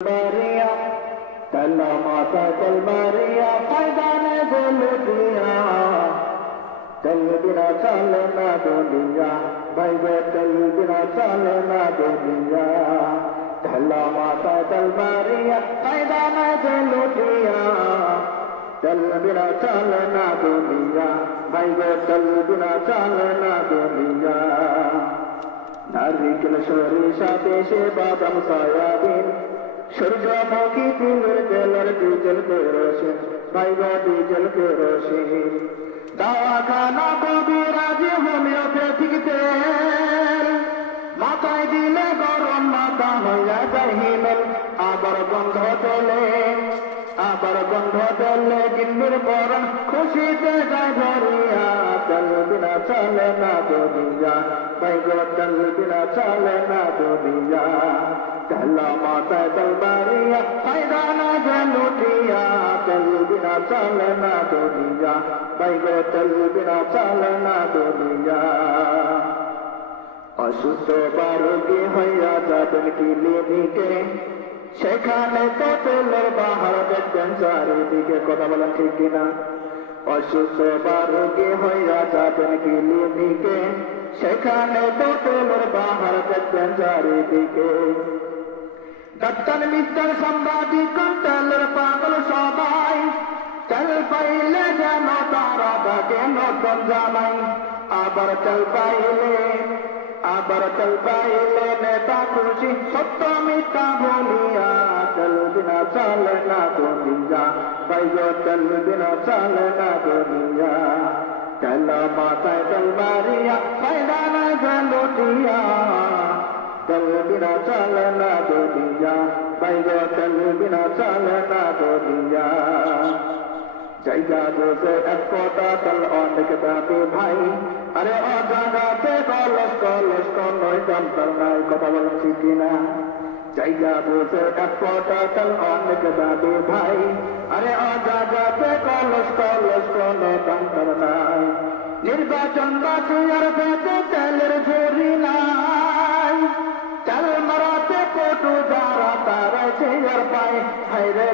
Maria, Talla Mata Tal Maria, Faidane Goludia, Talbina Chalana Dunia, Baibe Talbina Chalana Dunia, Talla Mata Tal Maria, Faidane Goludia, Talbina Chalana Dunia, Baibe Talbina Chalana Dunia. নারিকেল সরিষা দেশে বাদাম soybean সূর্যমুখী তিলের তেলের diesel kerosene ভাইবা diesel kerosene দাওয়াখানা কবিরাজি হোমিওপ্যাথিক তেল মাথায় দিলে গরম মাথা হইয়া যায় হিমেল আবার গন্ধ তেলে কিন্নির বরণ খুশিতে যায় ভরিয়া তেল বিনা চলে না দুনিয়া বাইগো তেল বিনা চলে না দুনিয়া তেলা মাথায় তেল বাড়িয়া ফায়দা না লুটিয়া তেল বিনা চলে না দুনিয়া বাইগো তেল বিনা চলে না দুনিয়া অসুস্থ বারোগী হইয়া যাবেন ক্লিনিকে সেখানে তো তেলের বাহার দেখবেন চারিদিকে কথা বলা ঠিক কিনা অসুস্থ বারোগী হইয়া যাবেন ক্লিনিকে সেখানে তো তেলের বাহার দেখবেন চারিদিকে ডাক্তার মিস্টার সাংবাদিক তেলের পাগল সবাই তেল পাইলে যেন তারা থাকে নতুন জামাই আবার তেল পাইলে নেতা খুশি সত্য মিথ্যা বলিয়া তেল বিনা চলে না দুনিয়া বাইগো তেল বিনা চলে না দুনিয়া তেলা মাথায় তেল মারিয়া ফায়দা না লুটিয়া তেল বিনা চলে না দুনিয়া বাইগো তেল বিনা চলে না দুনিয়া জায়গা বসে এক ফোঁটা তেল অনেক দাবি ভাই আরে অজাগাতে কলস নয় জানতার নাই কথা বলছি কিনা জায়গা বসে এক ফোঁটা তেল অনেক দাবি ভাই আরে অজাগাতে কলস নয় জানতার নাই নির্বাচন বাঁচে আর বেঁচে তেলের ঝুরি নাই তেল মারাতে কটু যারা তারা চেয়ার পায় হাইরে